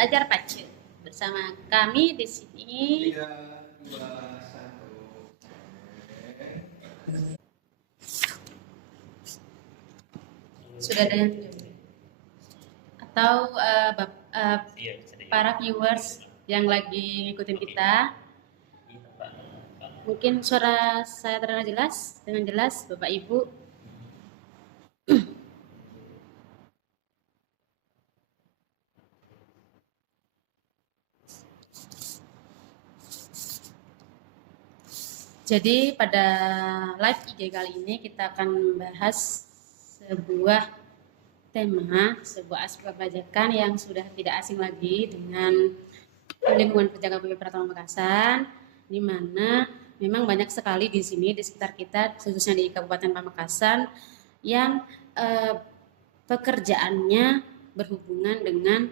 belajar pace bersama kami di sini. 3, 2, 1. Sudah ada yang join atau para viewers yang lagi ngikutin kita, mungkin suara saya terdengar jelas, dengan jelas Bapak Ibu. Jadi pada live IG kali ini kita akan membahas sebuah tema, sebuah aspek perpajakan yang sudah tidak asing lagi dengan lingkungan kerja KPP Pratama Pamekasan, di mana memang banyak sekali di sini di sekitar kita, khususnya di Kabupaten Pamekasan, yang pekerjaannya berhubungan dengan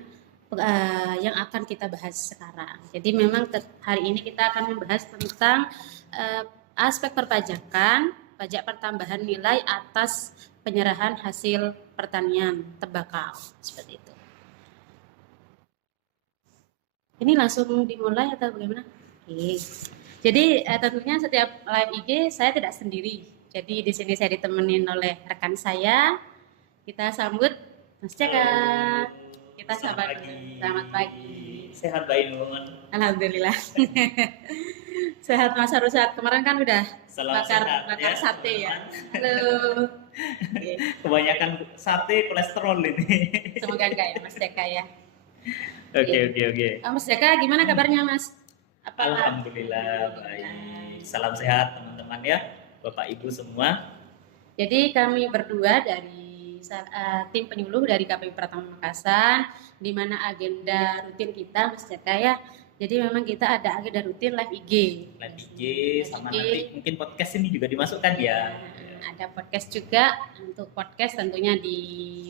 yang akan kita bahas sekarang. Jadi memang hari ini kita akan membahas tentang aspek perpajakan, pajak pertambahan nilai atas penyerahan hasil pertanian tembakau, seperti itu. Ini langsung dimulai atau bagaimana? Oke. Jadi tentunya setiap live IG saya tidak sendiri. Jadi di sini saya ditemenin oleh rekan saya. Kita sambut Mas Jaka. Kita selamat pagi. Sehat Mbak Inun. Alhamdulillah. Sehat Mas Haru, sehat. Kemarin kan udah bakar ya, sate ya. Halo. Okay. Kebanyakan sate kolesterol ini. Semoga enggak ya Mas Jaka ya. Oke. Mas Jaka gimana kabarnya Mas? Alhamdulillah baik. Salam sehat teman-teman ya, Bapak Ibu semua. Jadi kami berdua dari tim penyuluh dari KPP Pratama Pamekasan, di mana agenda rutin kita Mas Jaka ya. Jadi memang kita ada agenda rutin live IG. Sama nanti mungkin podcast ini juga dimasukkan ya. Ada podcast juga, untuk podcast tentunya di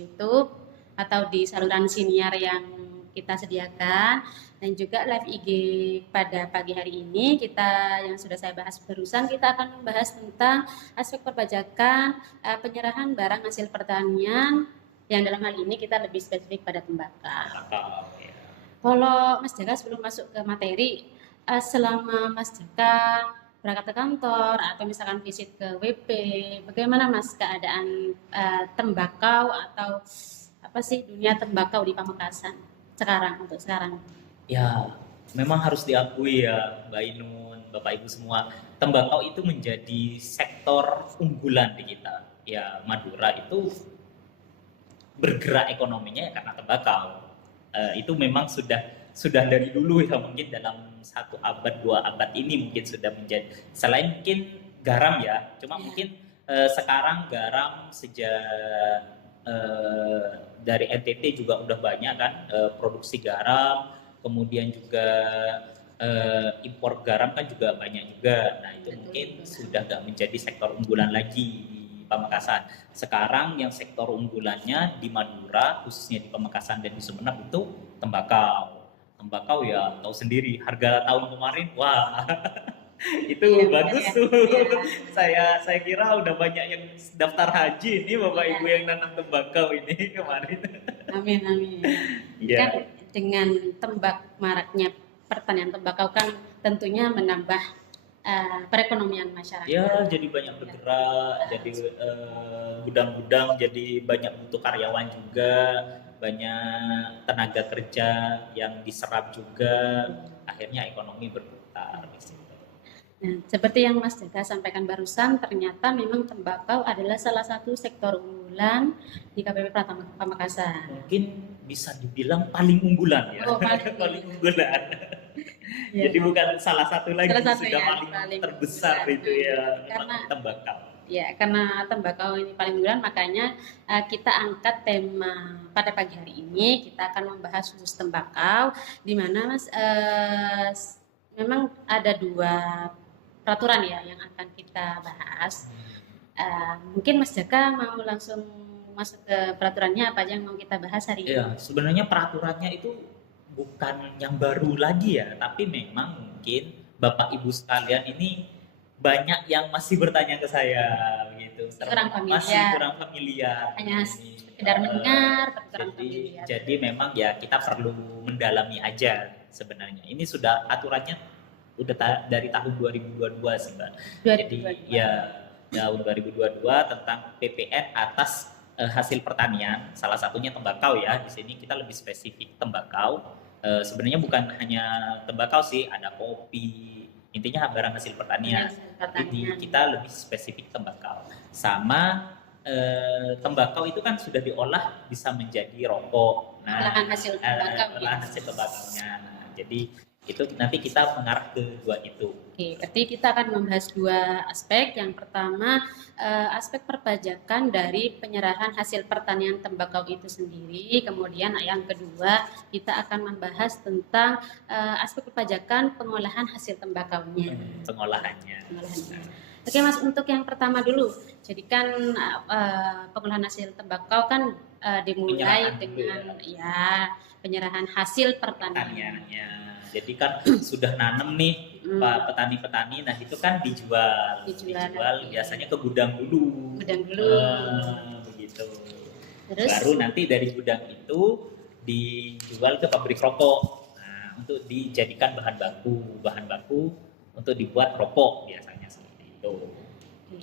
YouTube atau di saluran siniar yang kita sediakan, dan juga live IG pada pagi hari ini kita yang sudah saya bahas barusan, kita akan membahas tentang aspek perpajakan penyerahan barang hasil pertanian, yang dalam hal ini kita lebih spesifik pada tembakau. Ya. Kalau Mas Jaka sebelum masuk ke materi, selama Mas Jaka berangkat ke kantor atau misalkan visit ke WP, bagaimana Mas keadaan tembakau atau apa sih dunia tembakau di Pamekasan untuk sekarang? Ya, memang harus diakui ya Mbak Inun, Bapak Ibu semua, tembakau itu menjadi sektor unggulan di kita. Ya, Madura itu bergerak ekonominya ya karena tembakau. Itu memang sudah dari dulu ya, mungkin dalam 1 abad 2 abad ini mungkin sudah menjadi, selain mungkin garam ya, cuma mungkin sekarang garam sejak dari NTT juga udah banyak kan produksi garam, kemudian juga impor garam kan juga banyak juga. Nah itu mungkin sudah nggak menjadi sektor unggulan lagi di Pamekasan. Sekarang yang sektor unggulannya di Madura, khususnya di Pamekasan dan di Sumeneb itu tembakau. Tembakau ya tahu sendiri, harga tahun kemarin wah itu bagus tuh. Saya kira udah banyak yang daftar haji ini Bapak Ibu yang nanam tembakau ini kemarin. Amin. Kan dengan maraknya pertanian tembakau kan tentunya menambah perekonomian masyarakat. Ya, jadi banyak bergerak, jadi gudang-gudang, jadi banyak butuh karyawan juga, banyak tenaga kerja yang diserap juga, akhirnya ekonomi berputar di situ. Nah, seperti yang Mas Jaka sampaikan barusan, ternyata memang tembakau adalah salah satu sektor unggulan di KPP Pratama Pamekasan. Mungkin bisa dibilang paling unggulan ya. Paling unggulan. Ya. Jadi bukan salah satu lagi, sudah paling terbesar itu ya, karena tembakau. Ya, karena tembakau ini paling unggulan, makanya kita angkat tema pada pagi hari ini. Kita akan membahas khusus tembakau, di mana Mas memang ada 2 peraturan ya yang akan kita bahas. Mungkin Mas Jaka mau langsung masuk ke peraturannya, apa aja yang mau kita bahas hari ini? Ya, sebenarnya peraturannya itu bukan yang baru lagi ya, tapi memang mungkin Bapak Ibu sekalian ini banyak yang masih bertanya ke saya gitu. kurang masih familiar. kurang familiar. Hanya Ini, sekedar mendengar tapi kurang jadi, familiar. jadi memang ya kita perlu mendalami aja sebenarnya. Ini sudah aturannya udah dari tahun 2022 sih Mbak. Jadi 2022. ya tahun 2022 tentang PPN atas hasil pertanian, salah satunya tembakau ya. Di sini kita lebih spesifik tembakau. Sebenarnya bukan hanya tembakau sih, ada kopi. Intinya barang hasil pertanian. Jadi kita lebih spesifik tembakau. Sama tembakau itu kan sudah diolah bisa menjadi rokok. Nah, olahan hasil tembakau. olahan hasil tembakaunya. Nah, jadi itu nanti kita mengarah ke dua itu. Oke, berarti kita akan membahas dua aspek. Yang pertama, aspek perpajakan dari penyerahan hasil pertanian tembakau itu sendiri. Kemudian yang kedua, kita akan membahas tentang aspek perpajakan pengolahan hasil tembakaunya. Pengolahannya. Oke Mas, untuk yang pertama dulu. Jadi kan pengolahan hasil tembakau kan dimulai dengan ya penyerahan hasil pertaniannya. Jadi kan sudah nanam nih petani-petani, nah itu kan dijual biasanya ke gudang dulu. Begitu. Terus baru nanti dari gudang itu dijual ke pabrik rokok. Nah, untuk dijadikan bahan baku untuk dibuat rokok biasanya seperti itu.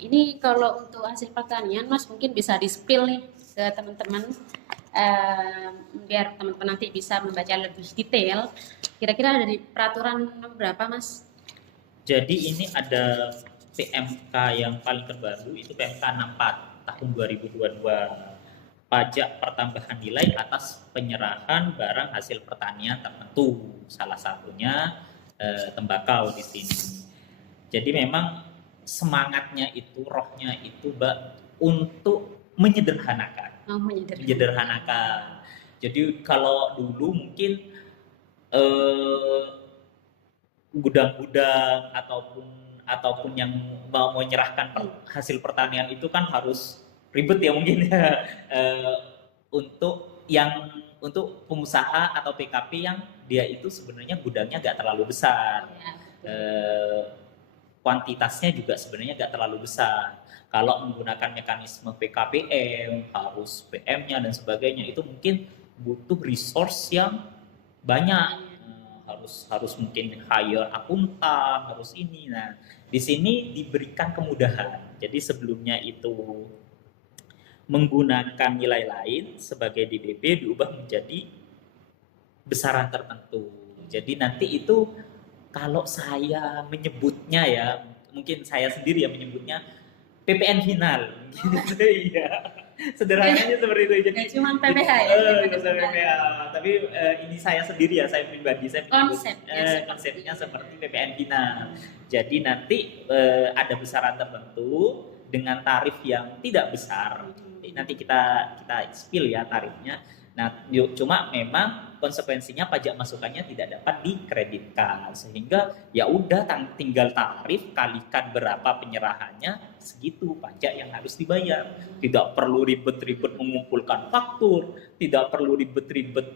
Ini kalau untuk hasil pertanian Mas mungkin bisa di-spill nih ke teman-teman biar teman-teman nanti bisa membaca lebih detail. Kira-kira dari peraturan berapa Mas? Jadi ini ada PMK yang paling terbaru itu PMK 64 tahun 2022. Pajak pertambahan nilai atas penyerahan barang hasil pertanian tertentu. Salah satunya tembakau di sini. Jadi memang semangatnya itu, rohnya itu Mbak untuk menyederhanakan. Menyederhanakan. Jadi kalau dulu mungkin gudang-gudang ataupun yang mau menyerahkan hasil pertanian itu kan harus ribet ya mungkin ya untuk pengusaha atau PKP yang dia itu sebenarnya gudangnya nggak terlalu besar, kuantitasnya juga sebenarnya nggak terlalu besar. Kalau menggunakan mekanisme PKPM harus PM-nya dan sebagainya itu mungkin butuh resource yang banyak, harus mungkin hire akuntan, harus ini. Nah, di sini diberikan kemudahan. Jadi sebelumnya itu menggunakan nilai lain sebagai DBP diubah menjadi besaran tertentu. Jadi nanti itu kalau saya menyebutnya ya, mungkin saya sendiri ya menyebutnya PPN final. Gitu ya. Sederhananya seperti itu. Jadi cuma PPH ya. PPH. Tapi ini saya sendiri ya, saya pribadi saya konsepnya seperti PPN final. Jadi nanti ada besaran tertentu dengan tarif yang tidak besar. Nanti kita spill ya tarifnya. Nah, cuma memang konsekuensinya pajak masukannya tidak dapat dikreditkan, sehingga ya udah tinggal tarif kalikan berapa penyerahannya, segitu pajak yang harus dibayar. Tidak perlu ribet-ribet mengumpulkan faktur, tidak perlu ribet-ribet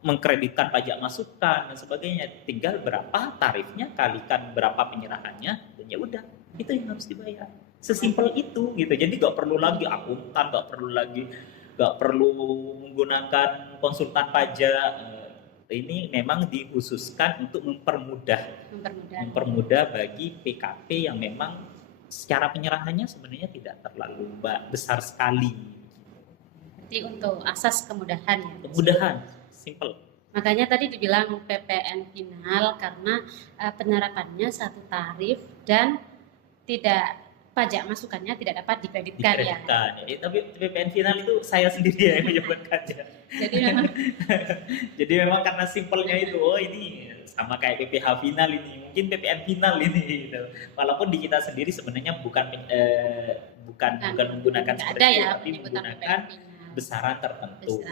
mengkreditkan pajak masukan dan sebagainya. Tinggal berapa tarifnya kalikan berapa penyerahannya, dan ya udah itu yang harus dibayar. Sesimpel itu gitu. Jadi nggak perlu lagi akuntan, nggak perlu menggunakan konsultan pajak. Ini memang dikhususkan untuk mempermudah bagi PKP yang memang secara penyerahannya sebenarnya tidak terlalu besar sekali. Jadi untuk asas kemudahan ya. Kemudahan, simple. Makanya tadi dibilang PPN final karena penerapannya satu tarif dan tidak pajak masukannya tidak dapat dikreditkan ya. Tapi PPN final itu saya sendiri yang menyebutkannya. Jadi memang karena simpelnya itu, ini sama kayak PPH final ini, mungkin PPN final ini gitu. Walaupun di kita sendiri sebenarnya bukan menggunakan seperti itu, tapi menggunakan besaran tertentu.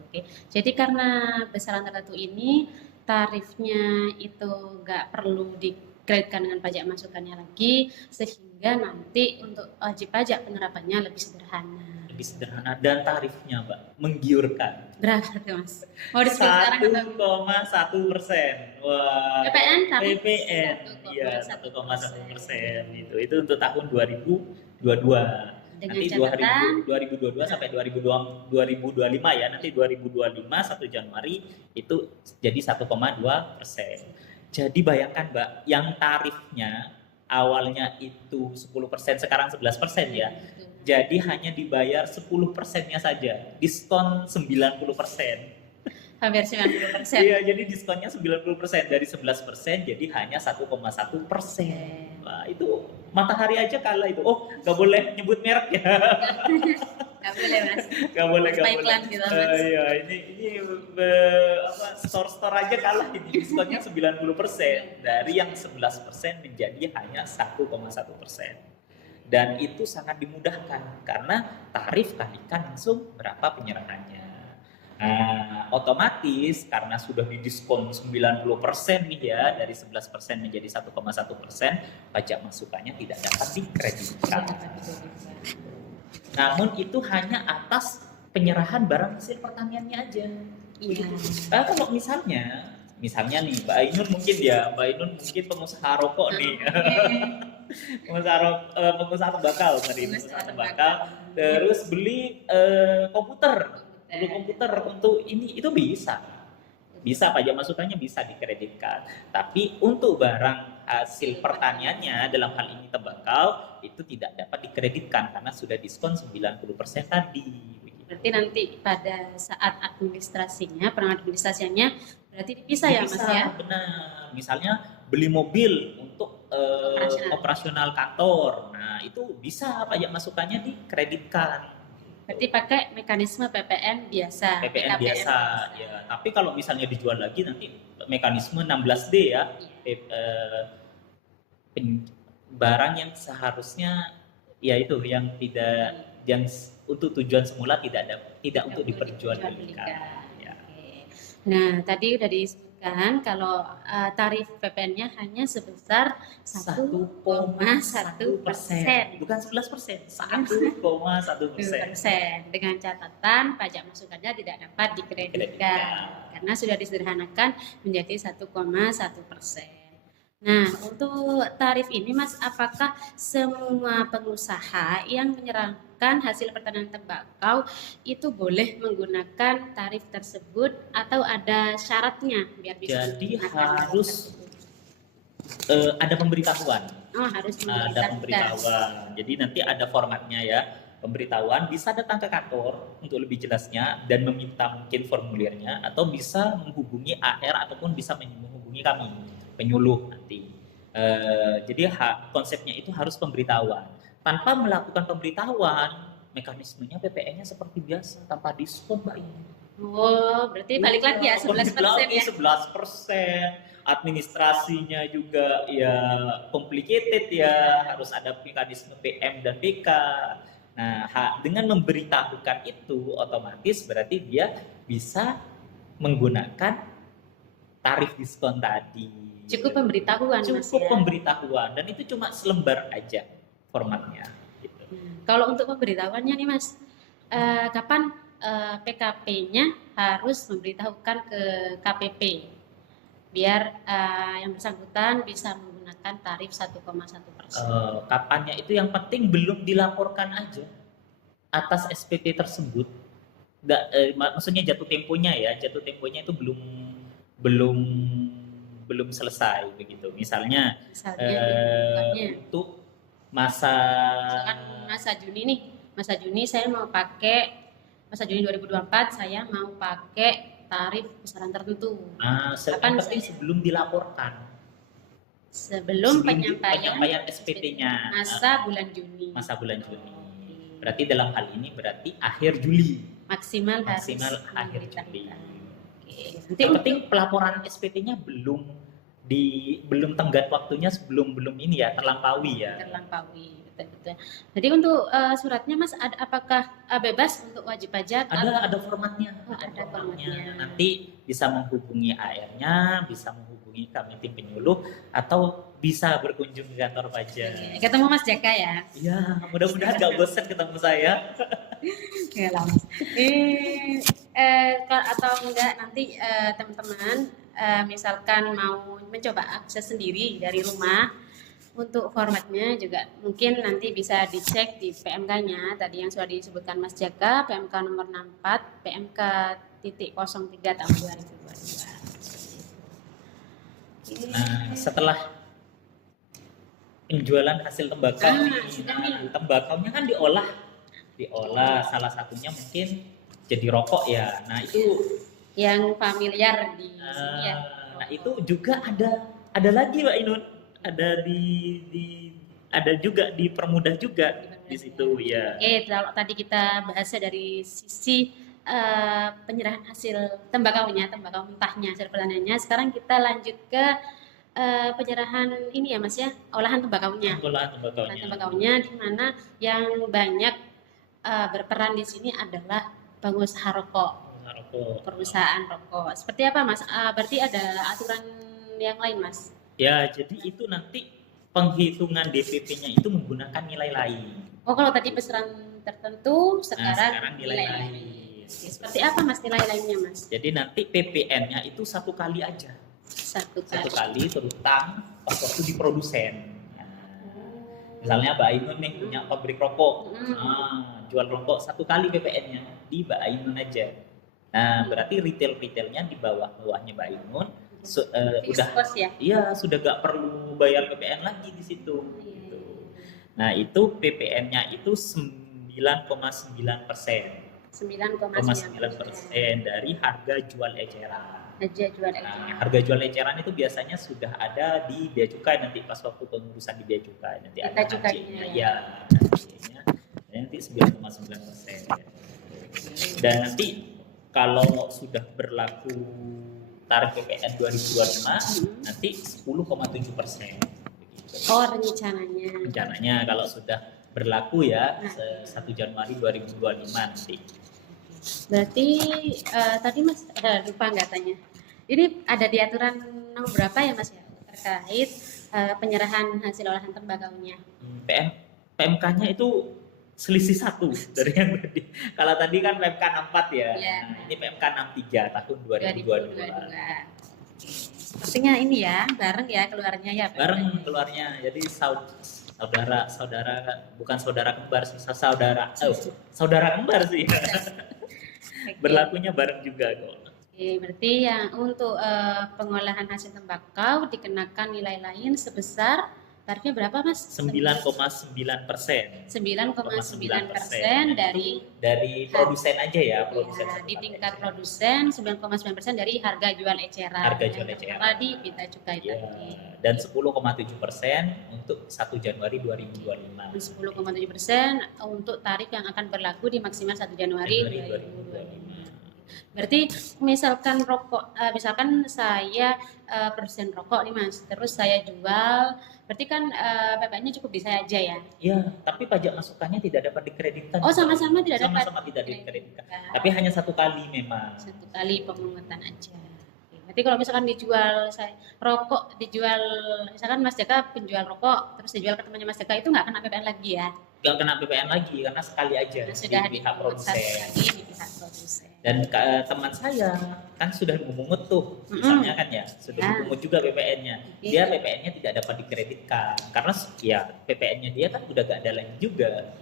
Oke. Jadi karena besaran tertentu ini tarifnya itu nggak perlu dikreditkan dengan pajak masukannya lagi, sehingga nanti untuk wajib pajak penerapannya lebih lebih sederhana dan tarifnya, Mbak, menggiurkan. Berapa tuh Mas? Mau diskon sekarang atau 1,1%. Wah, PPN tapi PPN, iya 1,1% itu untuk tahun 2022. dengan Nanti catatan 2022 sampai 2025 ya, nanti 2025 1 Januari itu jadi 1,2%. Jadi bayangkan Mbak, yang tarifnya awalnya itu 10%, sekarang 11% ya. Jadi hanya dibayar 10%-nya saja, diskon 90%. hampir 90%. Iya, jadi diskonnya 90% dari 11% jadi hanya 1,1%. Wah, itu Matahari aja kalah itu. Oh, nggak boleh nyebut merek ya. Nggak boleh Mas. Nggak boleh, nggak Supaya boleh. iklan gitu Mas. Iya, ini store-store aja kalah ini, diskonnya 90% dari yang 11% menjadi hanya 1,1%. Dan itu sangat dimudahkan karena tarif kalikan langsung berapa penyerahannya. Nah, otomatis karena sudah didiskon 90% nih ya, dari 11% menjadi 1,1%, pajak masukannya tidak dapat dikreditkan. Namun itu hanya atas penyerahan barang hasil pertaniannya aja. Iya. Nah, kalau misalnya nih Mbak Ainun mungkin pengusaha rokok nih. pengusaha tembakau terus beli komputer untuk ini, itu bisa pajak masukannya bisa dikreditkan. Tapi untuk barang hasil pertaniannya, dalam hal ini tembakau, itu tidak dapat dikreditkan karena sudah diskon 90% tadi. Berarti nanti pada saat administrasinya berarti bisa ya Mas ya? Benar. Misalnya beli mobil untuk operasional kantor, nah itu bisa pajak masukannya dikreditkan. Berarti pakai mekanisme PPN biasa. PPN biasa, ya. Tapi kalau misalnya dijual lagi nanti mekanisme 16D ya. Barang yang seharusnya ya itu yang untuk tujuan semula tidak untuk diperjualbelikan. Ya. Nah, tadi udah disebutkan kalau tarif PPN-nya hanya sebesar 1,1%, bukan 11%, 1,1%. Dengan catatan pajak masukannya tidak dapat dikreditkan karena sudah disederhanakan menjadi 1,1%. Nah, untuk tarif ini Mas, apakah semua pengusaha yang menyerahkan hasil pertanian tembakau itu boleh menggunakan tarif tersebut atau ada syaratnya biar bisa? Jadi harus ada pemberitahuan. Oh, harus ada pemberitahuan. Jadi nanti ada formatnya ya. Pemberitahuan bisa datang ke kantor untuk lebih jelasnya dan meminta mungkin formulirnya, atau bisa menghubungi AR ataupun bisa menghubungi kami penyuluh nanti. Jadi konsepnya itu harus pemberitahuan. Tanpa melakukan pemberitahuan, mekanismenya PPN-nya seperti biasa tanpa diskon, Mbak. Oh, berarti balik lagi ya 11% ya. 11%. Administrasinya juga ya complicated ya, harus ada mekanisme PM dan PK. Nah, dengan memberitahukan itu otomatis berarti dia bisa menggunakan tarif diskon tadi. Cukup pemberitahuan Mas ya. Pemberitahuan, dan itu cuma selembar aja formatnya gitu. Kalau untuk pemberitahuannya nih Mas, kapan PKP-nya harus memberitahukan ke KPP biar yang bersangkutan bisa menggunakan tarif 1,1%. Kapannya itu yang penting belum dilaporkan aja atas SPT tersebut. Maksudnya jatuh temponya itu belum selesai begitu. Misalnya untuk masa Juni saya mau pakai, masa Juni 2024 saya mau pakai tarif besaran tertentu. Kapan penting sebelum dilaporkan. Sebelum penyampaian SPT-nya. Masa bulan Juni. Berarti dalam hal ini akhir Juli. Maksimal akhir Juli. Nanti yang penting pelaporan SPT-nya belum tenggat waktunya, belum ini ya, terlampaui. Betul. Jadi untuk suratnya Mas, apakah bebas untuk wajib pajak? Ada formatnya. Ada formatnya. Nanti bisa menghubungi AR-nya, bisa menghubungi kami tim penyuluh, atau bisa berkunjung ke kantor pajak. Ketemu Mas Jaka ya? Iya, mudah-mudahan gak bosan ketemu saya. Ya lah. Atau enggak nanti teman-teman misalkan mau mencoba akses sendiri dari rumah untuk formatnya juga mungkin nanti bisa dicek di PMK-nya tadi yang sudah disebutkan Mas Jaka, PMK nomor 64 PMK titik 03 tahun 2022. Nah, setelah penjualan hasil tembakau tembakaunya kan diolah salah satunya mungkin jadi rokok ya. Nah itu yang familiar di sini ya. nah itu juga ada lagi Mbak Inun, ada juga dipermudah juga di situ ya. Kalau tadi kita bahasnya dari sisi penyerahan hasil tembakau mentahnya, hasil panennya. Sekarang kita lanjut ke penyerahan ini ya Mas ya, olahan tembakaunya. Olahan tembakaunya di mana yang banyak berperan di sini adalah pengusaha rokok, perusahaan rokok. Seperti apa Mas? Berarti ada aturan yang lain Mas? Ya, jadi itu nanti penghitungan DPP-nya itu menggunakan nilai lain. Oh, kalau tadi besaran tertentu, sekarang nilai lain. Seperti apa Mas nilai lainnya Mas? Jadi nanti PPN-nya itu satu kali aja. Satu kali terutang pas waktu di produsen. Nah, misalnya Mbak Ainun nih punya pabrik rokok, jual rokok satu kali PPN-nya di Mbak Ainun aja. Nah, berarti retailnya di bawahnya Mbak Ainun udah ya? Iya, sudah gak perlu bayar PPN lagi di situ. Gitu. Nah, itu PPN-nya itu 9,9%. 9,9% dari harga jual eceran. Harga jual eceran itu biasanya sudah ada di bea cukai nanti pas waktu pengurusan di bea cukai nanti ada HC-nya ya, nanti 9,9%. Dan nanti kalau sudah berlaku tarif PPN 2025 nanti 10,7%. Oh, rencananya kalau sudah berlaku ya 1 Januari 2025 nanti. Berarti tadi Mas lupa nggak tanya. Ini ada di aturan nomor berapa ya Mas ya terkait penyerahan hasil olahan tembakaunya? PMK-nya itu selisih 1 dari yang tadi. Kalau tadi kan PMK 64 ya. Nah, ini PMK 63 tahun 2022. Sepertinya ini ya, bareng ya keluarnya ya. Bareng keluarnya. Jadi saudara bukan saudara kembar sih, saudara kembar sih. Berlakunya bareng juga kok. Berarti yang untuk pengolahan hasil tembakau dikenakan nilai lain sebesar tarifnya berapa Mas? 9,9%. 9,9% dari produsen aja ya, produsen. Ya, di tingkat produsen 9,9% dari harga jual eceran. Tadi bea cukai tadi. Dan 10,7% untuk 1 Januari 2025. 10,7% untuk tarif yang akan berlaku di maksimal 1 Januari 2025. Berarti misalkan misalkan saya produsen rokok nih Mas, terus saya jual, berarti kan PPN-nya cukup di saya aja ya? Iya, tapi pajak masukannya tidak dapat dikreditkan. Oh, sama-sama tidak dikreditkan. Tapi hanya 1 kali memang. 1 kali pemungutan aja. Berarti kalau misalkan dijual rokok, misalkan Mas Jaka penjual rokok, terus dijual ke temannya Mas Jaka, itu nggak kena PPN lagi ya? Nggak kena PPN lagi karena sekali aja sudah di pihak produsen. Dan teman saya kan sudah memungut tuh, misalnya kan ya, sudah memungut juga PPN-nya. Dia PPN-nya tidak dapat dikreditkan karena ya PPN-nya dia kan udah gak ada lagi juga.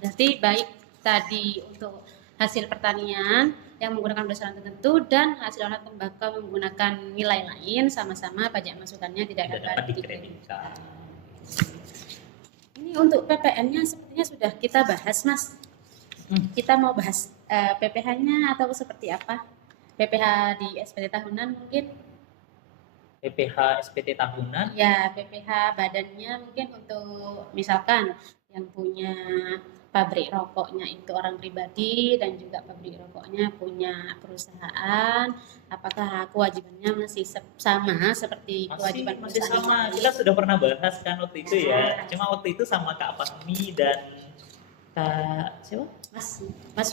Berarti baik tadi untuk hasil pertanian yang menggunakan besaran tertentu dan hasil olahan tembakau menggunakan nilai lain, sama-sama pajak masukannya tidak dapat dikreditkan. Ini untuk PPN-nya sepertinya sudah kita bahas Mas. Kita mau bahas PPh-nya atau seperti apa? PPh di SPT tahunan mungkin? PPh SPT tahunan? Ya, PPh badannya mungkin untuk misalkan yang punya pabrik rokoknya itu orang pribadi dan juga pabrik rokoknya punya perusahaan, apakah kewajibannya masih sama seperti kewajiban masih sama? Kita sudah pernah bahas kan waktu itu ya. Cuma waktu itu sama Kak Fahmi dan Kak siapa? Mas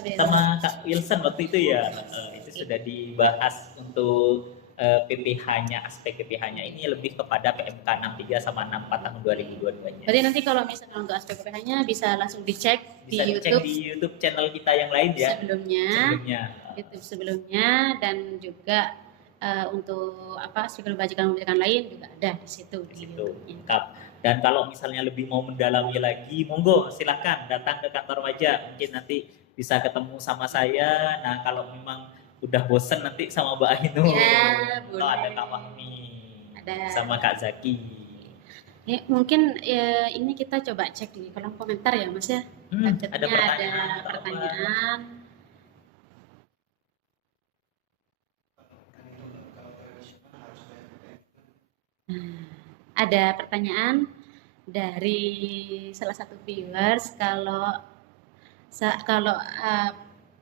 Wilson. Sama Kak Wilson waktu itu ya. Itu sudah dibahas untuk PPH-nya, aspek PPH-nya ini lebih kepada PMK 63 sama 64 tahun 2022-nya. Berarti nanti kalau misalnya untuk aspek PPH-nya bisa langsung dicek Bisa di dicek YouTube di YouTube channel kita yang lain ya. sebelumnya. YouTube sebelumnya, dan juga untuk aspek kebajikan lain juga ada di situ di Situ YouTube-nya. lengkap. Dan kalau misalnya lebih mau mendalami lagi, monggo silahkan datang ke kantor Wajah. Mungkin nanti bisa ketemu sama saya. Nah kalau memang udah bosen nanti sama Mbak Ainun, Ya, atau ada boleh. Kak Fahmi, Ada. sama Kak Zaki. Ya, mungkin ini kita coba cek di kolom komentar ya Mas ya. Ada pertanyaan. Ada pertanyaan. Ada pertanyaan dari salah satu viewers, kalau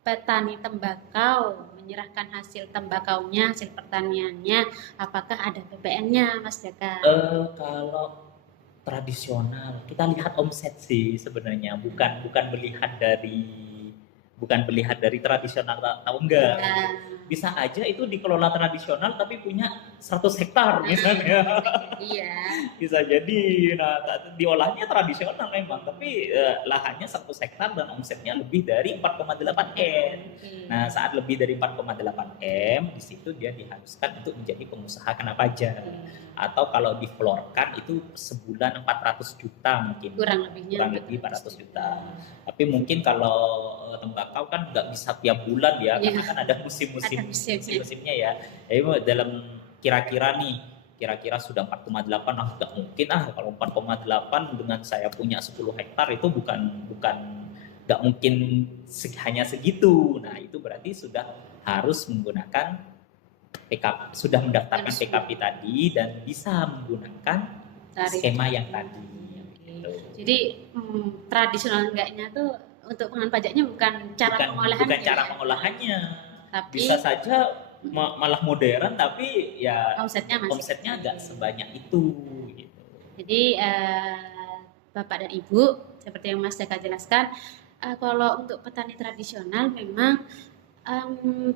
petani tembakau menyerahkan hasil tembakaunya, hasil pertaniannya, apakah ada PPN-nya, Mas Jaka? Kalau tradisional kita lihat omset sih sebenarnya, bukan melihat dari tradisional atau enggak. Ya. Bisa aja itu dikelola tradisional tapi punya 100 hektar misalnya. Iya. Bisa jadi. Nah, diolahnya tradisional memang, tapi lahannya 100 hektar dan omsetnya lebih dari 4,8 M. Nah, saat lebih dari 4,8 M, di situ dia diharuskan untuk menjadi pengusaha kena pajak. Atau kalau diflorkan itu sebulan 400 juta mungkin. Kurang lebih 400 juta. Tapi mungkin kalau tembakau kan nggak bisa tiap bulan ya, karena kan ada musim-musimnya ya. Jadi dalam kira-kira sudah 4,8, nggak mungkin kalau 4,8 dengan saya punya 10 hektar itu bukan nggak mungkin hanya segitu. Nah itu berarti sudah harus menggunakan PKP, sudah mendaftarkan PKP tadi dan bisa menggunakan skema yang tadi. Gitu. Jadi tradisional enggaknya tuh untuk pengenaan pajaknya bukan cara pengolahannya. Bukan cara pengolahannya. Tapi bisa saja malah modern tapi ya omsetnya nggak sebanyak itu. Gitu. Jadi Bapak dan Ibu, seperti yang Mas Jaka jelaskan, kalau untuk petani tradisional memang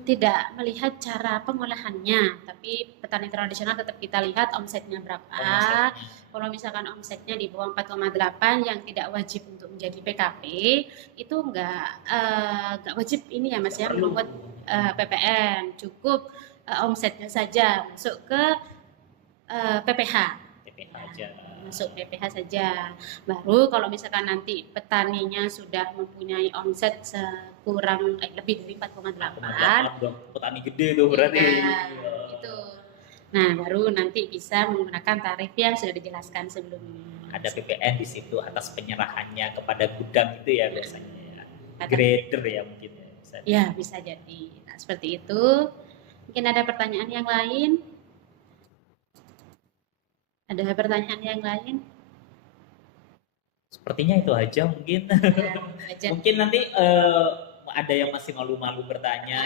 tidak melihat cara pengolahannya, tapi petani tradisional tetap kita lihat omsetnya berapa. Kalau misalkan omsetnya di bawah 4,8 yang tidak wajib untuk menjadi PKP, itu nggak wajib ini ya Mas ya, memungut PPN, cukup omsetnya saja masuk ke PPH aja. Masuk PPH saja. Baru kalau misalkan nanti petaninya sudah mempunyai omset kurang lebih dari 4,8, petani gede tuh berarti. Itu. Nah, baru nanti bisa menggunakan tarif yang sudah dijelaskan sebelumnya. Ada PPN di situ atas penyerahannya kepada gudang itu ya biasanya ya. Grader ya mungkin ya. Ya, bisa jadi. Nah, seperti itu. Mungkin ada pertanyaan yang lain? Ada pertanyaan yang lain? Sepertinya itu aja mungkin. Mungkin nanti ada yang masih malu-malu bertanya,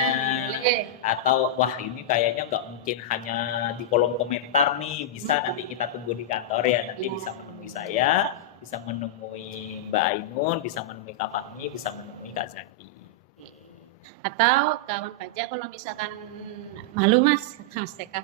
atau wah ini kayaknya nggak mungkin hanya di kolom komentar nih, bisa nanti kita tunggu di kantor ya, nanti bisa menemui saya, bisa menemui Mbak Ainun, bisa menemui Kak Fahmi, bisa menemui Kak Zaki. Atau kawan pajak kalau misalkan malu Mas Teka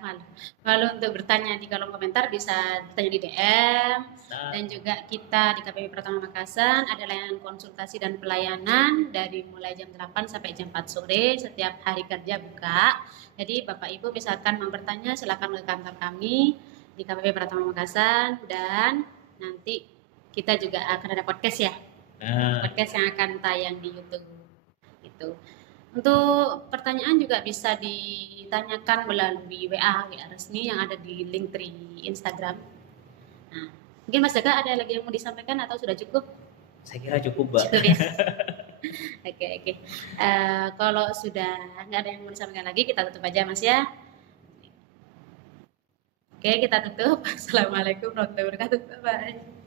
malu untuk bertanya di kolom komentar, bisa bertanya di DM. Dan juga kita di KPP Pratama Makassar ada layanan konsultasi dan pelayanan dari mulai jam 8 sampai jam 4 sore setiap hari kerja buka. Jadi Bapak Ibu misalkan mau bertanya silakan ke kantor kami di KPP Pratama Makassar, dan nanti kita juga akan ada podcast ya. Podcast yang akan tayang di YouTube gitu. Untuk pertanyaan juga bisa ditanyakan melalui WA resmi yang ada di Linktree Instagram. Nah, mungkin Mas Jaka ada lagi yang mau disampaikan atau sudah cukup? Saya kira cukup, Mbak. Cukup ya. Oke. Kalau sudah nggak ada yang mau disampaikan lagi, kita tutup aja Mas ya. Oke, kita tutup. Assalamualaikum warahmatullahi wabarakatuh. Bye.